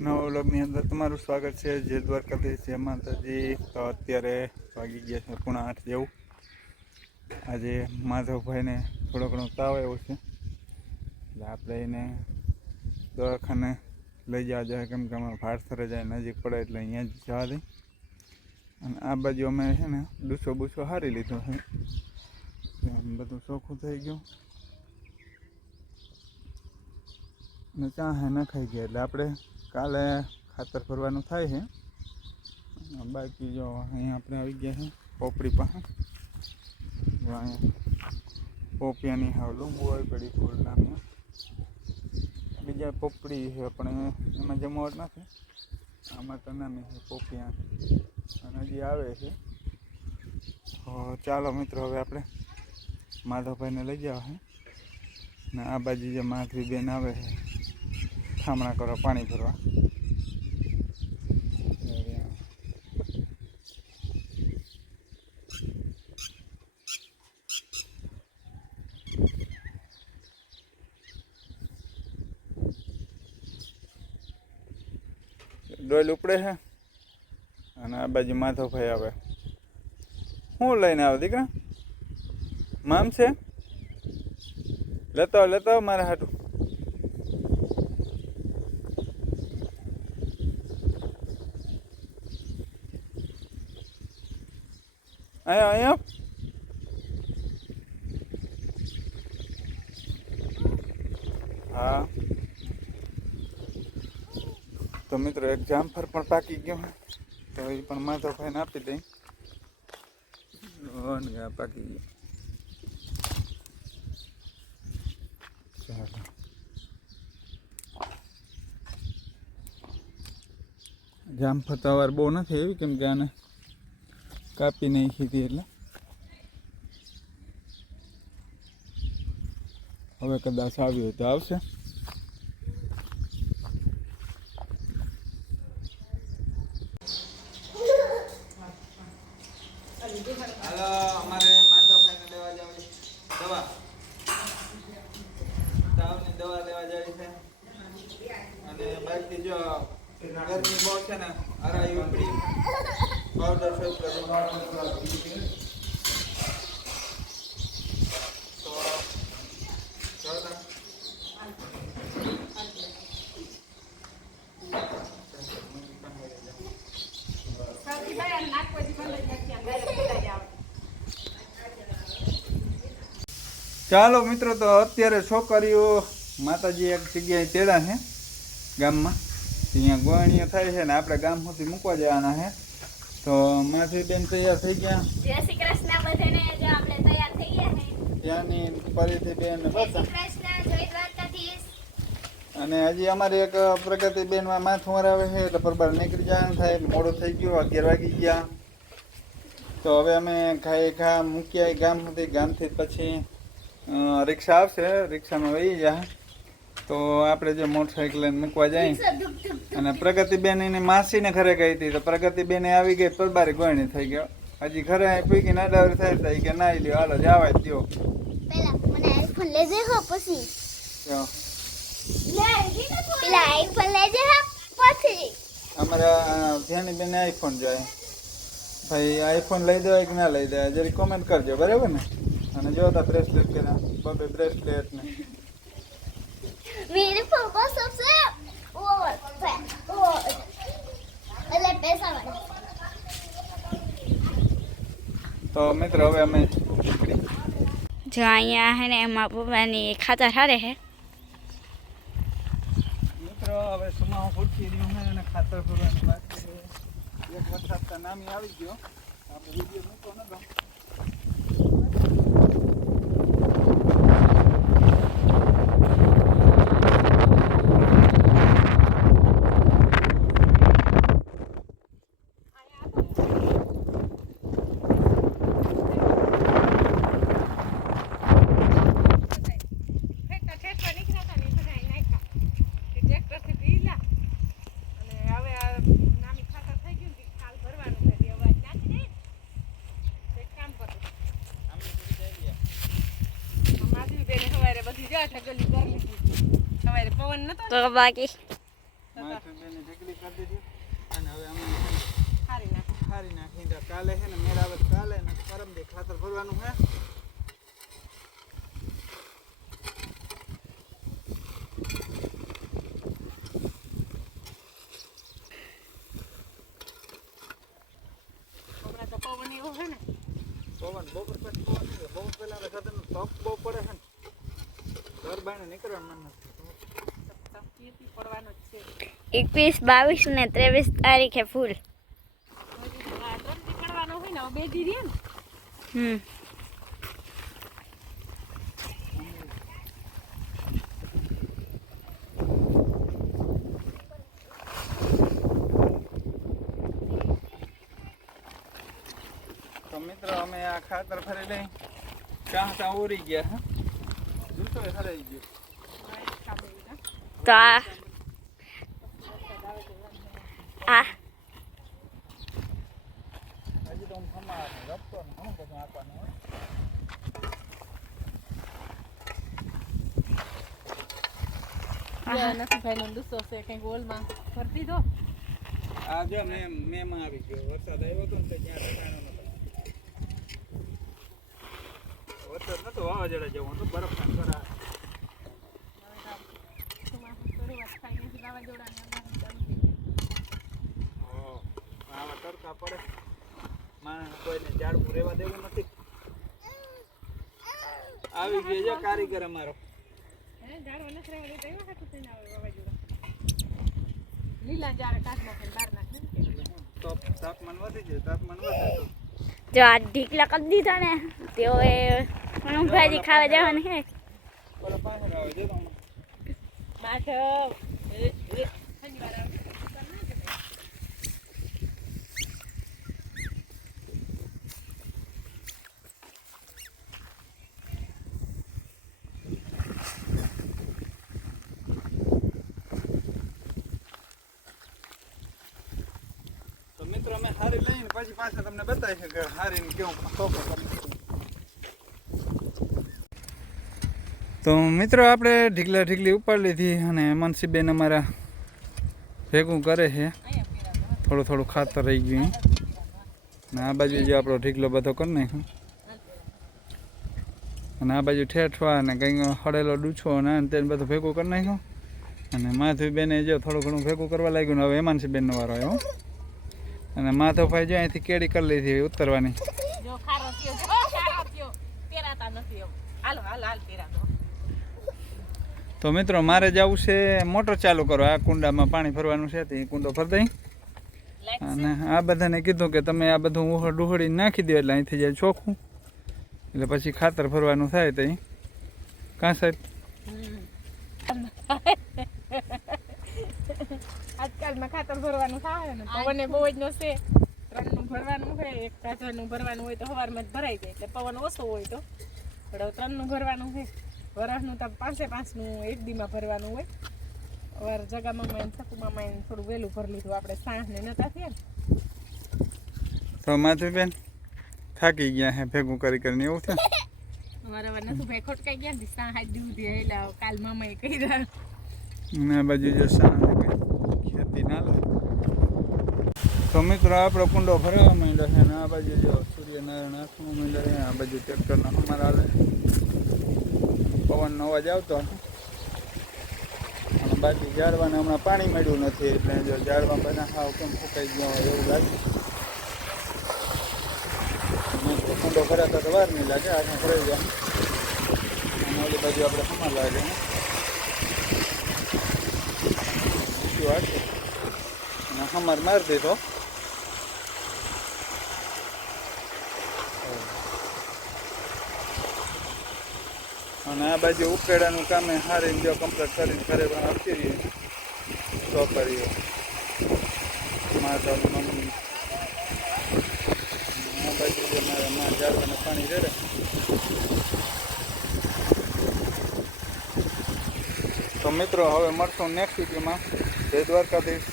નવા વ્લોગની અંદર તમારું સ્વાગત છે. જય દ્વારકાધીશ, જય માતાજી. તો અત્યારે વાગી ગયા છે 7:30 જેવું. આજે માધવભાઈને થોડો ઘણો તાવ આવ્યો છે, એટલે આપણે એને દવાખાને લઈ જવા જાય, કેમ કે અમારે ભાડસરે જાય નજીક પડે એટલે અહીંયા જ જવા દઈ. અને આ બાજુ અમે છે ને બૂસો હારી લીધો છે, બધું ચોખ્ખું થઈ ગયું ને ચા હે ન ખાઈ ગયા, એટલે આપણે કાલે ખાતર ભરવાનું થાય છે. બાકી જો અહીંયા આપણે આવી ગયા છે પોપડી પાસે. અહીંયા પોપિયાની હાવ લીંબુ આવી પડી ફૂલ નામની, બીજા પોપડી છે પણ એમાં જમાવટ નથી, આમાં તો નામી છે પોપિયા અને હજી આવે છે. તો ચાલો મિત્રો, હવે આપણે માધવભાઈને લઈ જવા છે ને આ બાજુ જે માધવી બેન આવે છે થામણા કરવા પાણી ભરવા. ડોલ ઉપડે છે અને આ બાજુ માધવભાઈ આવે. શું લઈને આવે દીકરા? મામ છે? લેતો મારે હાટું. અહીંયા હા. તો મિત્રો એક જામફળ પણ પાકી ગયો, તો એ પણ માધવભાઈને આપી દઈ. પાકી ગયો. ચાલો, જામફળ તો અવાર બહુ નથી એવી, કેમ કે આને કાપી નાખી હતી, એટલે હવે કદાચ આવ્યું હોય તો આવશે. હાલો, અમારે માધવભાઈને લેવા જાવી દવા, તાવની દવા લેવા જાવી છે. અને બાકી જો ગરમી બહુ છે ને, હરાઈ ઉપડી પાવડર ફેસ કરો ચાલો મિત્રો. તો અત્યારે છોકરીઓ માતાજી એક જગ્યાએ તેડા છે ગામમાં, અહીંયા ગોળણીઓ થાય છે ને આપણે ગામ સુધી મૂકવા જવાના છે. તો માથી બેન તૈયાર થઈ ગયા. જય શ્રી કૃષ્ણ બધાને. જો આપણે તૈયાર થઈ ગયા છે. ત્યાંની પરિથી બેન જય શ્રી કૃષ્ણ, જય દ્વારકાધીશ. અને હજી અમારે એક પ્રગતિબેનમાં માથું મરાવે છે, એટલે પરબાર નીકળી જવાનું થાય. મોડું થઈ ગયું, 11 વાગી ગયા. તો હવે અમે ઘા મૂક્યા ગામ સુધી. ગામથી પછી રિક્ષા આવશે, રિક્ષામાં વહી જાય. તો આપણે જે મોટરસાઇકલ લઈને મૂકવા જાય. અને પ્રગતિબેન એની માસીને ઘરે ગઈ હતી, તો પ્રગતિબેન આવી ગઈ, પરબારી ગોળણી થઈ ગયો. હજી ઘરે પૂકી ના ડાવરી થાય તો કે ના લ્યો, હાલો જવા જ દો. પેલા મને આઈફોન લઈ દેખો પછી પેલા આઈફોન લઈ દેખો પછી અમારા ધ્યાની બેન આઈફોન જાય. ભાઈ આઈફોન લઈ દેવાય કે ના લઈ દેવાય જરી કોમેન્ટ કરજો, બરાબર ને? અને જો તા બ્રેસલેટ કર્યા, બબે બ્રેસલેટ ને मेरे पापा सबसे એટલે પૈસા વાળા. તો મિત્રો હવે અમે જો અહીંયા હે ને એમાં પપ્પાની ખાતર હારે હે મિત્રો. હવે સુમાઓ પૂછી રહ્યું છે અને ખાતર ભરવાની બાકી છે. એક વખત નામી આવી ગયો, આપણે વિડીયો મૂકો ન ગયો. તો બાકી એની ઢીકલી કરી દીધી અને હવે અમે હારી નાખી તો કાલે છે ને મેળાવત કાલે ને પરમ દી ખાતર ભરવાનું છે. પવન બપોર પછી પવન બહુ પેલા તપ બહુ પડે છે ને ઘર બહાર નીકળવાનું મન નથી પડવાનો જ છે. 21, 22 ને 23 તારીખે ફૂલ. પડવાનો હોય ને 2 દી રહે ને. તો મિત્રો અમે આ ખાતર ફરી લઈ કાંટા ઉરી ગયા હા જૂતો હરાઈ ગયો. તો આ હજી તો હું ખમાવાનું રખતો ને ઘણું બધું આપવાનું નથી ભાઈ નો દુસો છે કંઈક ઓલમાં ભરી દીધો. આ જો મેમાં આવી ગયો વરસાદ આવ્યો હતો ને તો ત્યાં રખાણો નતો વરસાદ નતો વાવાઝોડા જેવો હતો બરફ ના કરા આવા તડકા પડે માણસ કોઈને ઝાડવું રહેવા દેવું નથી. આવી ગયો છે કારીગર અમારો. લીલા જારે કાચમાં બહાર નાખે તો તાપમાન વધી જાય તાપમાન વધે તો જો આ ઢીકલા કરી દીધા ને તેઓ એ ભાજી ખાવા જવાનું છે. બરફ પાછળ આવે છે તો મિત્રો અમે હારી લઈને પછી પાછા તમને બતાવી છે કે હારીને કેવું ખોખો કરી. તો મિત્રો આપણે ઢીકલી ઉપાડી લીધી અને મનસીબેન અમારા ભેગું કરે છે. થોડું ખાતર રહી ગયું અને આ બાજુ જે આપણો ઢીકલો બધો કરી નાખ્યો અને આ બાજુ ઠેઠવા અને કંઈક હળેલો ડૂછો અને તેને બધું ભેગું કરી નાખ્યું અને માધવીબેને જો થોડું ઘણું ભેગું કરવા લાગ્યું ને હવે હેમાંશીબેનનો વારો આવ્યો અને માધવભાઈ જો અહીંથી કેડી કરી લીધી ઉતરવાની. તો મિત્રો મારે જવું છે મોટર ચાલુ કરો આ કુંડામાં પાણી ભરવાનું છે તે કુંડો ભરી દઈ અને આ બધાને કીધું કે તમે આ બધું ડુહળી નાખી દો એટલે અહીંથી જાય ચોખ્ખું એટલે પછી ખાતર ભરવાનું થાય તો કાં સાહેબ આજકાલમાં ખાતર ભરવાનું થાય ને પવન બહુ જ નો છે. 3 નું ભરવાનું હોય 1 કાચવાનું ભરવાનું હોય તો સવારમાં જ ભરાઈ જાય એટલે પવન ઓછો હોય તો પણ 3 નું ભરવાનું હોય વરસનું તો 5 નું 1 દીમાં ભરવાનું હોય. વાર જગામાં માં સકુમાં થોડું વહેલું ભરી લીધું આપણે સાંજ ને નતા થયા ને. તો માધવીબેન થાકી ગયા હે ભેગું કરીને એવું છે. અમારા નથી ભાઈ ખોટકાઈ ગયા ને સાંજ દીધી એટલે કાલ મામાએ કર્યા અને આ બાજુ જો સાંજ ખેતી ના લે. તો મિત્રો આપણો કુંડો ભરવા માંડ્યો છે અને આ બાજુ જો સૂર્યનારાયણ આંખમાં માંડ્યો છે. આ બાજુ ટ્રેક્ટરના અમારા હાલે પવનનો અવાજ આવતો અને બાકી ઝાડવાને હમણાં પાણી મળ્યું નથી એટલે જો ઝાડવા બધા હાવ કેમ ફૂંકાઈ ગયા હોય એવું લાગે. કુંડો ભરાતા તો વાર નહીં લાગે આખા ભરાઈ જાય અને ઓલી બાજુ આપણે હમણાં લાગે વાટે અને હમાર મારી દીધો. અને આ બાજુ ઉકેડાનું કામે હારીને જો કમ્પ્લીટ કરીને ઘરે પણ આપતી રહીએ છોકરીઓ માતા મમ્મી આ બાજુ જે મારા માં ઝાડવાને પાણી રેડે. તો મિત્રો હવે મળશું નેક્સ્ટ વિડીયોમાં. જય દ્વારકાધીશ.